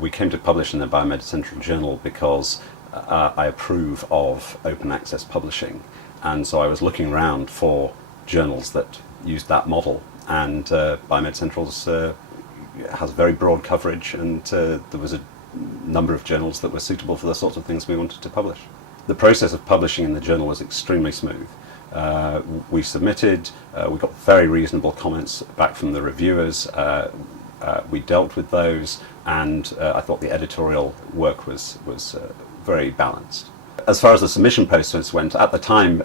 We came to publish in the Biomedical Journal because I approve of open access publishing, and so I was looking around for journals that used that model, and Biomedical has very broad coverage, and there was a number of journals that were suitable for the sorts of things we wanted to publish. The process of publishing in the journal was extremely smooth. We submitted, we got very reasonable comments back from the reviewers, we dealt with those, and I thought the editorial work was very balanced. As far as the submission process went, at the time,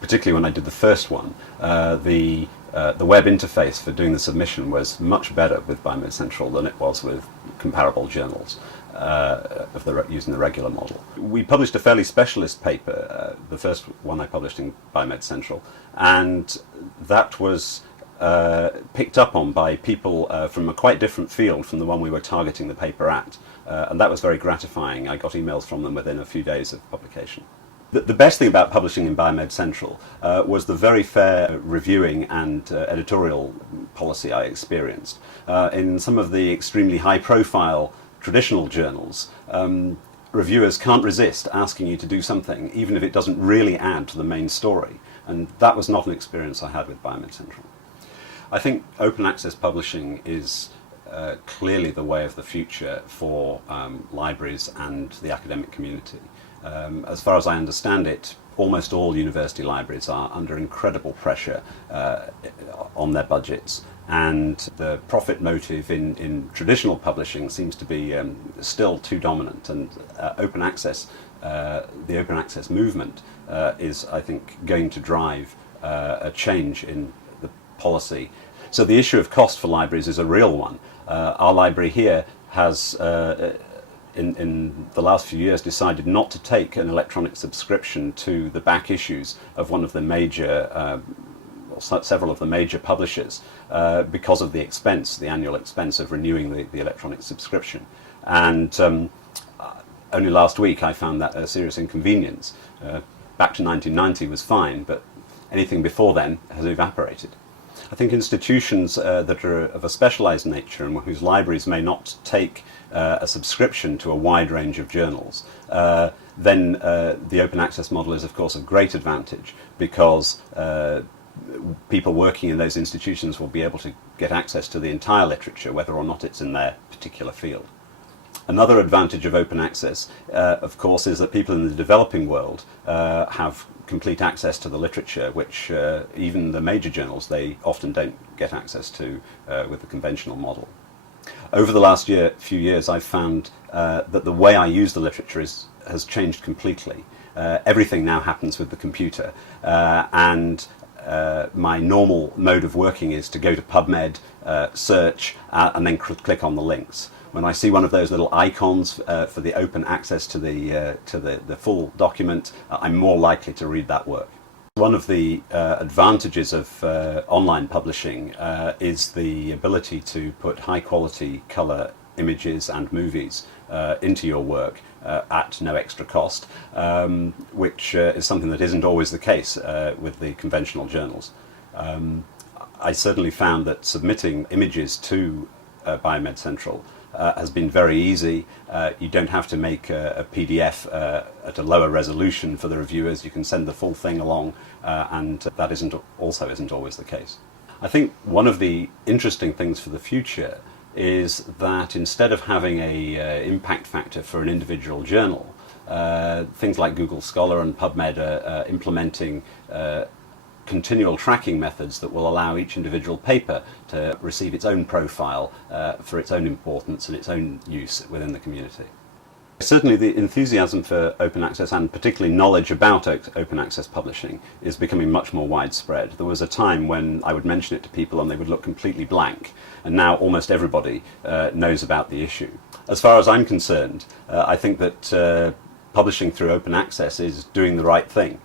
particularly when I did the first one, the web interface for doing the submission was much better with Biomedical than it was with comparable journals using the regular model. We published a fairly specialist paper, the first one I published in Biomedical, and that was picked up on by people from a quite different field from the one we were targeting the paper at, and that was very gratifying. I got emails from them within a few days of publication. The best thing about publishing in Biomedical was the very fair reviewing and editorial policy I experienced. In some of the extremely high-profile traditional journals, reviewers can't resist asking you to do something, even if it doesn't really add to the main story, and that was not an experience I had with Biomedical. I think open access publishing is clearly the way of the future for libraries and the academic community. As far as I understand it, almost all university libraries are under incredible pressure on their budgets, and the profit motive in traditional publishing seems to be still too dominant, and the open access movement is, I think, going to drive a change in the policy. So the issue of cost for libraries is a real one. Our library here has in the last few years decided not to take an electronic subscription to the back issues of one of the major, several of the major publishers, because of the expense, the annual expense of renewing the electronic subscription. And only last week I found that a serious inconvenience. Back to 1990 was fine, but anything before then has evaporated. I think institutions that are of a specialised nature and whose libraries may not take a subscription to a wide range of journals, then the open access model is of course of great advantage, because people working in those institutions will be able to get access to the entire literature, whether or not it's in their particular field. Another advantage of open access, of course, is that people in the developing world have complete access to the literature, which even the major journals, they often don't get access to with the conventional model. Over the last few years, I've found that the way I use the literature has changed completely. Everything now happens with the computer, and my normal mode of working is to go to PubMed, search, and then click on the links. When I see one of those little icons for the open access to the full document, I'm more likely to read that work. One of the advantages of online publishing is the ability to put high quality colour images and movies into your work at no extra cost, which is something that isn't always the case with the conventional journals. I certainly found that submitting images to Biomedical has been very easy. You don't have to make a PDF at a lower resolution for the reviewers. You can send the full thing along, and that isn't always the case. I think one of the interesting things for the future is that instead of having a impact factor for an individual journal, things like Google Scholar and PubMed are implementing continual tracking methods that will allow each individual paper to receive its own profile for its own importance and its own use within the community. Certainly the enthusiasm for open access, and particularly knowledge about open access publishing, is becoming much more widespread. There was a time when I would mention it to people and they would look completely blank, and now almost everybody knows about the issue. As far as I'm concerned, I think that publishing through open access is doing the right thing.